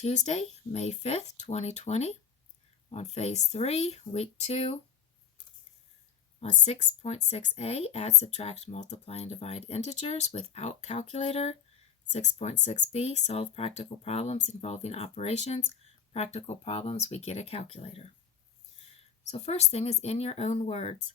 Tuesday, May 5th, 2020, on Phase 3, Week 2, on 6.6a, add, subtract, multiply, and divide integers without calculator. 6.6b, solve practical problems involving operations. Practical problems, we get a calculator. So first thing is in your own words.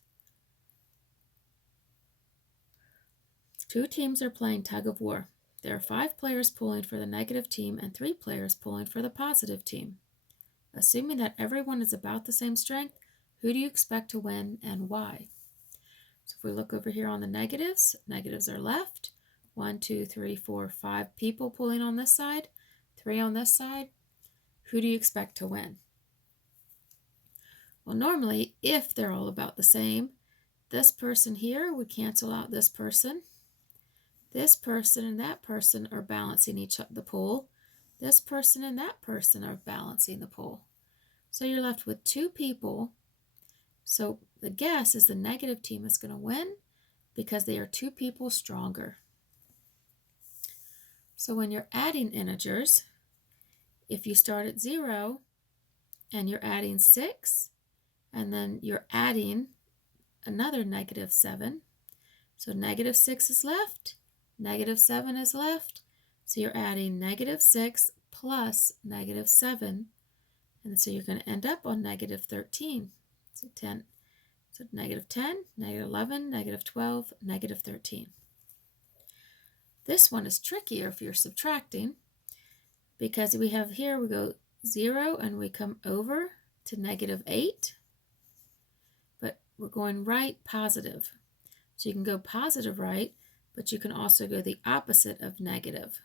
Two teams are playing tug of war. There are 5 players pulling for the negative team and 3 players pulling for the positive team. Assuming that everyone is about the same strength, who do you expect to win and why? So if we look over here on the negatives, negatives are left. 1, 2, 3, 4, 5 people pulling on this side, 3 on this side. Who do you expect to win? Well, normally, if they're all about the same, this person here would cancel out this person. This person and that person are balancing the pool. This person and that person are balancing the pool. So you're left with 2 people. So the guess is the negative team is going to win because they are 2 people stronger. So when you're adding integers, if you start at 0 and you're adding 6, and then you're adding another negative 7, so negative 6 is left, negative 7 is left, so you're adding negative 6 plus negative 7, and so you're going to end up on negative 13. So negative 10, negative 11, negative 12, negative 13. This one is trickier if you're subtracting, because we have here, we go 0 and we come over to negative 8, but we're going right positive. So you can go positive right, but you can also go the opposite of negative.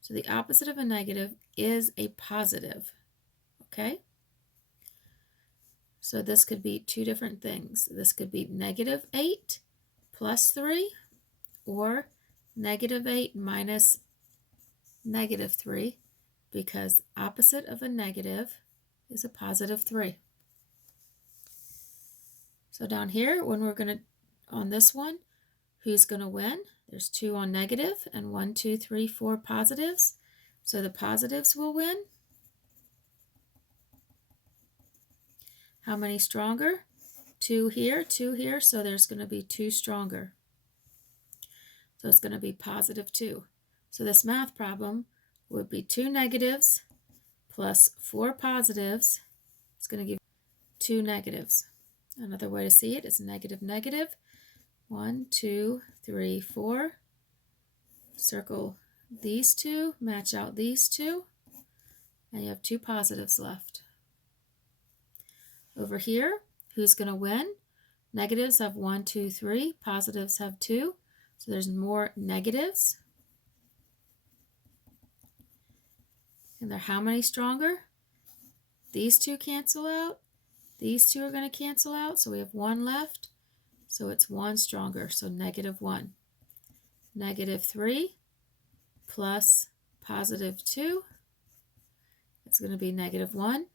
So the opposite of a negative is a positive, okay? So this could be 2 different things. This could be negative 8 plus 3, or negative 8 minus negative 3, because opposite of a negative is a positive 3. So down here, when we're going to, on this one, who's going to win? There's 2 on negative and 1, 2, 3, 4 positives. So the positives will win. How many stronger? 2 here, 2 here, so there's going to be 2 stronger. So it's going to be positive 2. So this math problem would be 2 negatives plus 4 positives. It's going to give 2 negatives. Another way to see it is negative, negative. 1, 2, 3, 4. Circle these 2, match out these 2, and you have 2 positives left. Over here, who's going to win? Negatives have 1, 2, 3. Positives have 2. So there's more negatives. And they're how many stronger? These 2 cancel out. These 2 are going to cancel out. So we have 1 left. So it's 1 stronger. So negative 1. Negative 3 plus positive 2. It's going to be negative 1.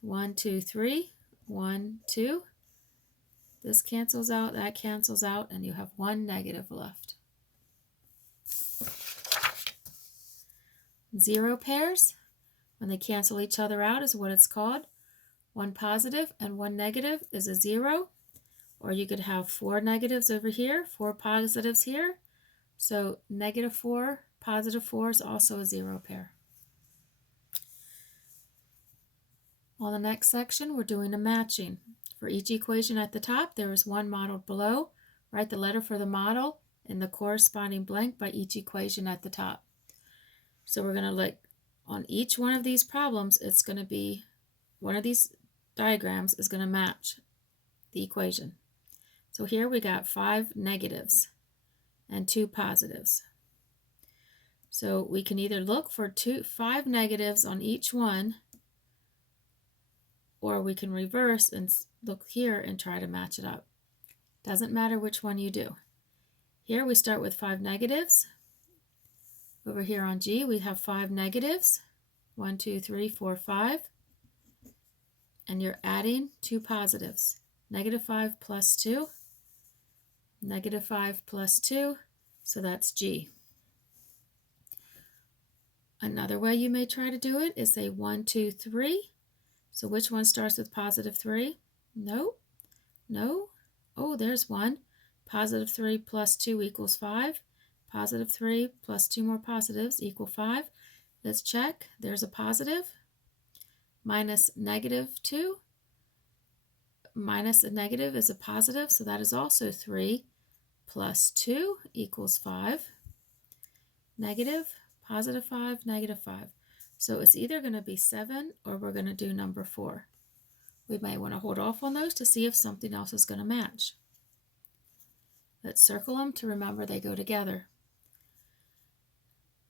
1, 2, 3, 1, 2. This cancels out, that cancels out, and you have 1 negative left. 0 pairs, when they cancel each other out, is what it's called. 1 positive and 1 negative is a 0. Or you could have 4 negatives over here, 4 positives here. So negative 4, positive 4 is also a 0 pair. On the next section, we're doing a matching. For each equation at the top, there is one modeled below. Write the letter for the model in the corresponding blank by each equation at the top. So we're going to look on each one of these problems. It's going to be, one of these diagrams is going to match the equation. So here we got 5 negatives and 2 positives. So we can either look for 5 negatives on each one, or we can reverse and look here and try to match it up. Doesn't matter which one you do. Here we start with 5 negatives. Over here on G we have 5 negatives. 1, 2, 3, 4, 5. And you're adding 2 positives. Negative 5 plus 2. Negative 5 plus 2. So that's G. Another way you may try to do it is say 1, 2, 3. So which one starts with positive 3? No, no. Oh, there's one. Positive 3 plus 2 equals 5. Positive 3 plus 2 more positives equal 5. Let's check. There's a positive. Minus negative 2. Minus a negative is a positive, so that is also 3 plus 2 equals 5. Negative, positive 5, negative 5. So it's either going to be 7 or we're going to do number 4. We may want to hold off on those to see if something else is going to match. Let's circle them to remember they go together.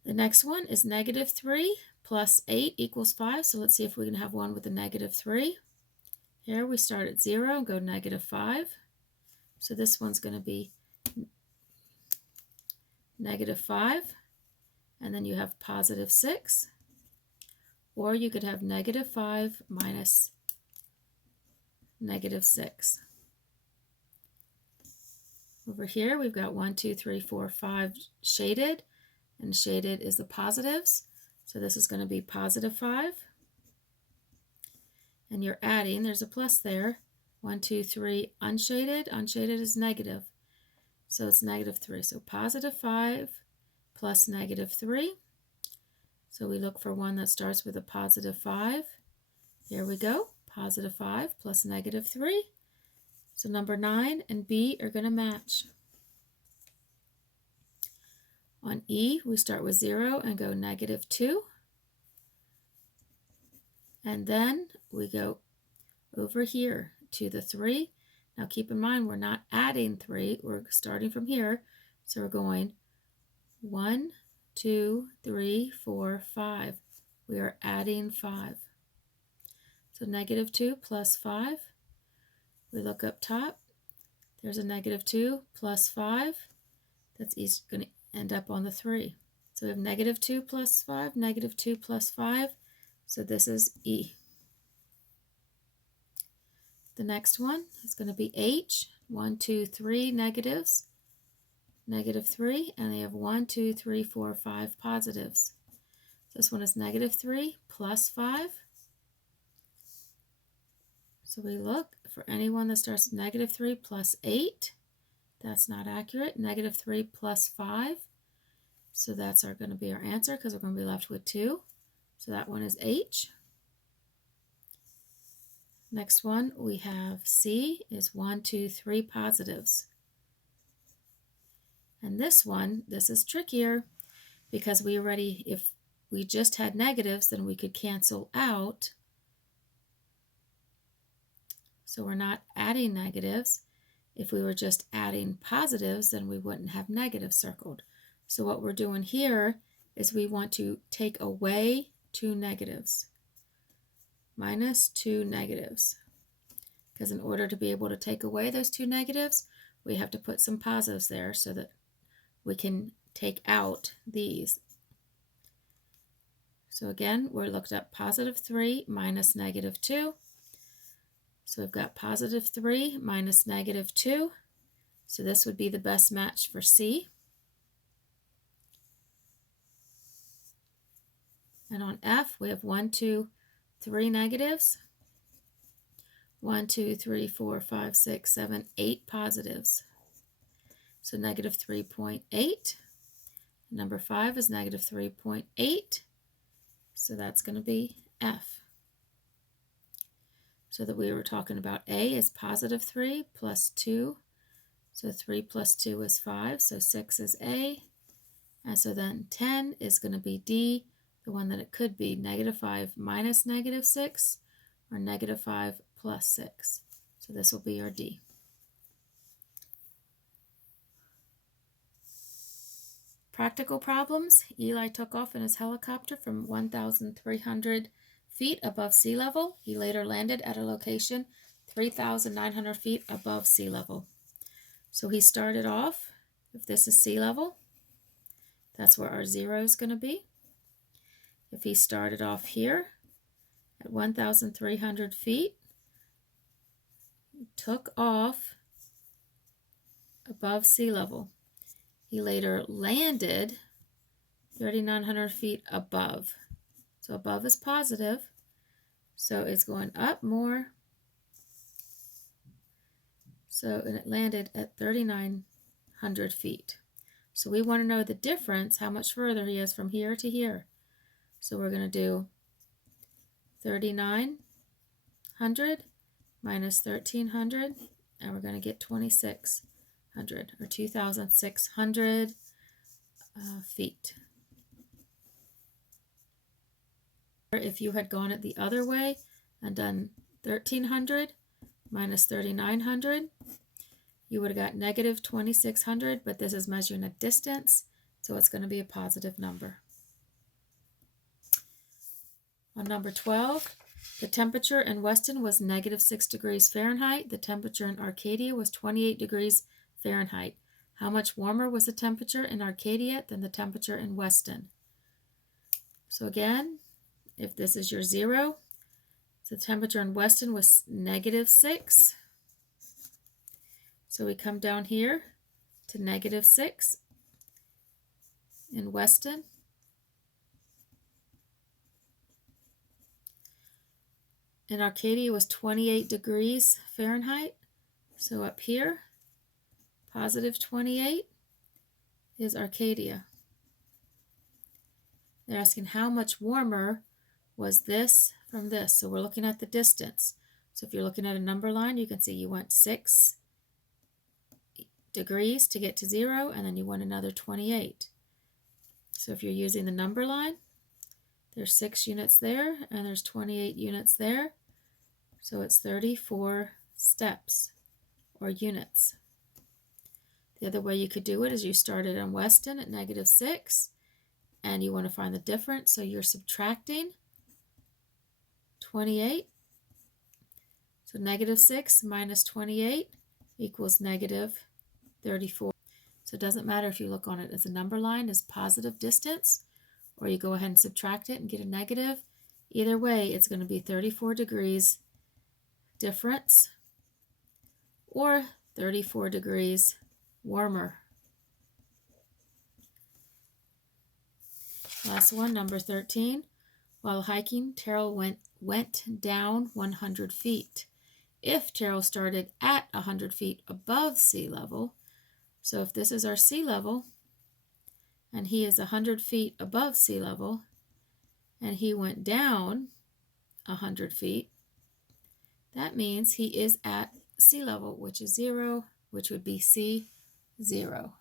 The next one is negative 3 plus 8 equals 5. So let's see if we can have one with a negative 3. Here we start at 0 and go negative 5. So this one's going to be negative 5. And then you have positive 6. Or you could have negative 5 minus negative 6. Over here we've got 1, 2, 3, 4, 5 shaded. And shaded is the positives. So this is going to be positive 5. And you're adding, there's a plus there. 1, 2, 3 unshaded. Unshaded is negative. So it's negative 3. So positive 5 plus negative 3. So we look for one that starts with a positive 5. Here we go. Positive 5 plus negative 3. So number 9 and B are going to match. On E, we start with 0 and go negative 2. And then we go over here to the 3. Now keep in mind, we're not adding 3. We're starting from here. So we're going 1, 2, 3, 4, 5. We are adding 5. So negative 2 plus 5. We look up top. There's a negative 2 plus 5. That's going to end up on the 3. So we have negative 2 plus 5, negative 2 plus 5. So this is E. The next one is going to be H. 1, 2, 3 negatives, negative 3, and they have 1, 2, 3, 4, 5 positives. This one is negative 3 plus 5. So we look for anyone that starts with negative 3 plus 8. That's not accurate. Negative 3 plus 5. So that's going to be our answer because we're going to be left with 2. So that one is H. Next one we have C is 1, 2, 3 positives. And this one, this is trickier because we already, if we just had negatives, then we could cancel out. So we're not adding negatives. If we were just adding positives, then we wouldn't have negatives circled. So what we're doing here is we want to take away 2 negatives. Minus 2 negatives. Because in order to be able to take away those 2 negatives, we have to put some positives there so that we can take out these. So again, we're looked up positive 3 minus negative 2. So we've got positive 3 minus negative 2. So this would be the best match for C. And on F, we have 1, 2, 3 negatives. 1, 2, 3, 4, 5, 6, 7, 8 positives. So negative 3.8. Number 5 is negative 3.8. So that's going to be F. So that we were talking about A is positive 3 plus 2. So 3 plus 2 is 5. So 6 is A. And so then 10 is going to be D, the one that it could be negative 5 minus negative 6 or negative 5 plus 6. So this will be our D. Practical problems. Eli took off in his helicopter from 1,300 feet above sea level. He later landed at a location 3,900 feet above sea level. So he started off, if this is sea level, that's where our 0 is going to be. If he started off here at 1,300 feet, took off above sea level. He later landed 3,900 feet above. So above is positive, so it's going up more. So and it landed at 3,900 feet. So we want to know the difference, how much further he is from here to here. So we're going to do 3,900 minus 1,300, and we're going to get 2,600, or 2,600 feet. If you had gone it the other way and done 1,300 minus 3,900, you would have got negative 2,600, but this is measuring a distance, so it's going to be a positive number. On number 12, the temperature in Weston was negative 6 degrees Fahrenheit. The temperature in Arcadia was 28 degrees Fahrenheit. How much warmer was the temperature in Arcadia than the temperature in Weston? So again, if this is your 0, the temperature in Weston was negative 6. So we come down here to negative 6 in Weston. In Arcadia was 28 degrees Fahrenheit. So up here, positive 28 is Arcadia. They're asking how much warmer was this from this. So we're looking at the distance. So if you're looking at a number line, you can see you went 6 degrees to get to 0, and then you went another 28. So if you're using the number line, there's 6 units there, and there's 28 units there. So it's 34 steps, or units. The other way you could do it is you started in Weston at negative 6, and you want to find the difference, so you're subtracting 28. So negative 6 minus 28 equals negative 34. So it doesn't matter if you look on it as a number line, as positive distance, or you go ahead and subtract it and get a negative. Either way, it's going to be 34 degrees difference, or 34 degrees warmer. Last one, number 13. While hiking, Terrell went down 100 feet. If Terrell started at 100 feet above sea level, so if this is our sea level, and he is 100 feet above sea level, and he went down 100 feet, that means he is at sea level, which is 0, which would be C0.